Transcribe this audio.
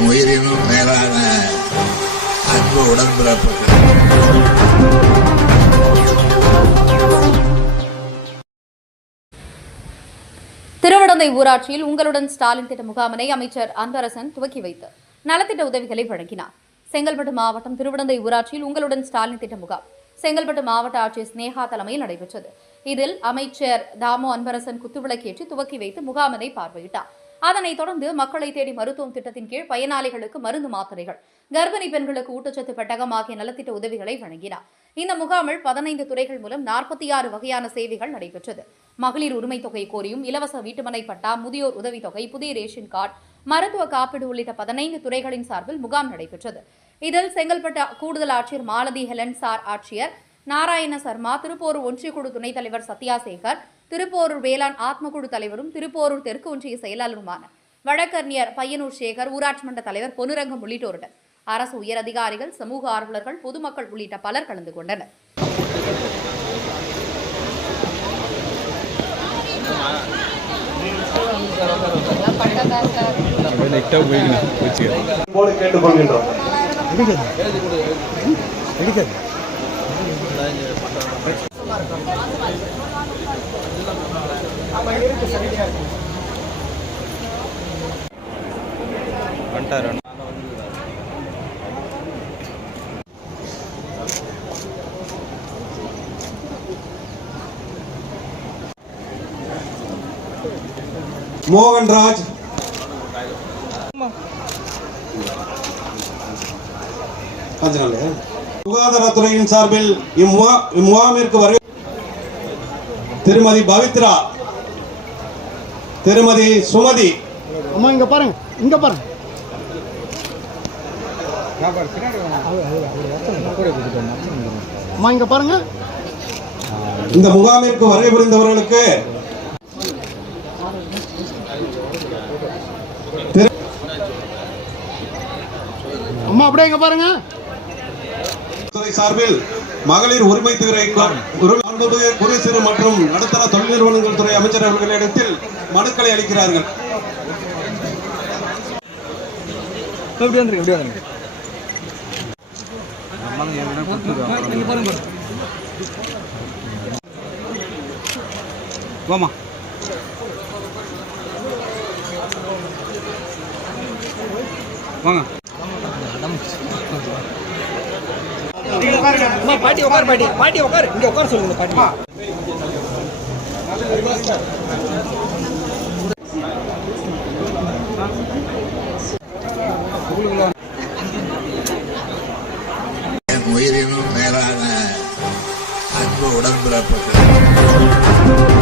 என் உயிரினும் மேலான அன்பு உடன்பிறப்புகள். திருவிடந்தை ஊராட்சியில் உங்களுடன் ஸ்டாலின் திட்ட முகாமினை அமைச்சர் அன்பரசன் துவக்கி வைத்து நலத்திட்ட உதவிகளை வழங்கினார். செங்கல்பட்டு மாவட்டம் திருவிடந்தை ஊராட்சியில் உங்களுடன் ஸ்டாலின் திட்ட முகாம் செங்கல்பட்டு மாவட்ட ஆட்சியர் ஸ்னேகா தலைமையில் நடைபெற்றது. இதில் அமைச்சர் தாமோ அன்பரசன் குத்துவிளக்கேற்றி துவக்கி வைத்து முகாமினை பார்வையிட்டார். அதனைத் தொடர்ந்து மக்களை தேடி மருத்துவம் திட்டத்தின் கீழ் பயனாளிகளுக்கு மருந்து மாத்திரைகள், கர்ப்பிணி பெண்களுக்கு ஊட்டச்சத்து பெட்டகம் ஆகிய நலத்திட்ட உதவிகளை வழங்கினார். இந்த முகாமில் 15 துறைகள் மூலம் 46 வகையான சேவைகள் நடைபெற்றது. மகளிர் உரிமை தொகை கோரியும், இலவச வீட்டுமனை பட்டா, முதியோர் உதவித்தொகை, புதிய ரேஷன் கார்டு, மருத்துவ காப்பீடு உள்ளிட்ட 15 துறைகளின் சார்பில் முகாம் நடைபெற்றது. இதில் செங்கல்பட்டு கூடுதல் ஆட்சியர் மாலதி ஹெலன், சார் ஆட்சியர் நாராயண சர்மா, திருப்போரூர் ஒன்றியக்குழு துணைத் தலைவர் சத்யாசேகர், திருப்போரூர் வேளாண் ஆத்மக்குழு தலைவரும் திருப்போரூர் தெற்கு ஒன்றிய செயலாளருமான வழக்கறிஞர் பையனூர் சேகர், ஊராட்சி மன்ற தலைவர் பொன்னுரங்கம் உள்ளிட்டோருடன் அரசு உயர் அதிகாரிகள், சமூக ஆர்வலர்கள், பொதுமக்கள் உள்ளிட்ட பலர் கலந்து கொண்டனர். மோகன்ராஜ், சுகாதாரத்துறையின் சார்பில் இம்முகாமிற்கு வருகை திருமதி பவித்ரா, திருமதி சுமதி. அம்மா இங்க பாருங்க, இங்க பாருங்க. அம்மா இங்க பாருங்க. இந்த முகாமிற்கு வருகை புரிந்தவர்களுக்கு அம்மா அப்படியே இங்க பாருங்க. துறை சார்பில் மகளிர் உரிமை துறை, குறு சிறு மற்றும் நடுத்தர தொழில் நிறுவனங்கள் துறை அமைச்சர் அவர்களிடத்தில் மனுக்களை அளிக்கிறார்கள். வாங்க பாட்டி உட்கார், பாட்டி உட்கார், இங்க உட்கார சொல்லுங்க பாட்டி. என் உயிரினும் மேலான அன்பு உடன்பிறப்புகள்.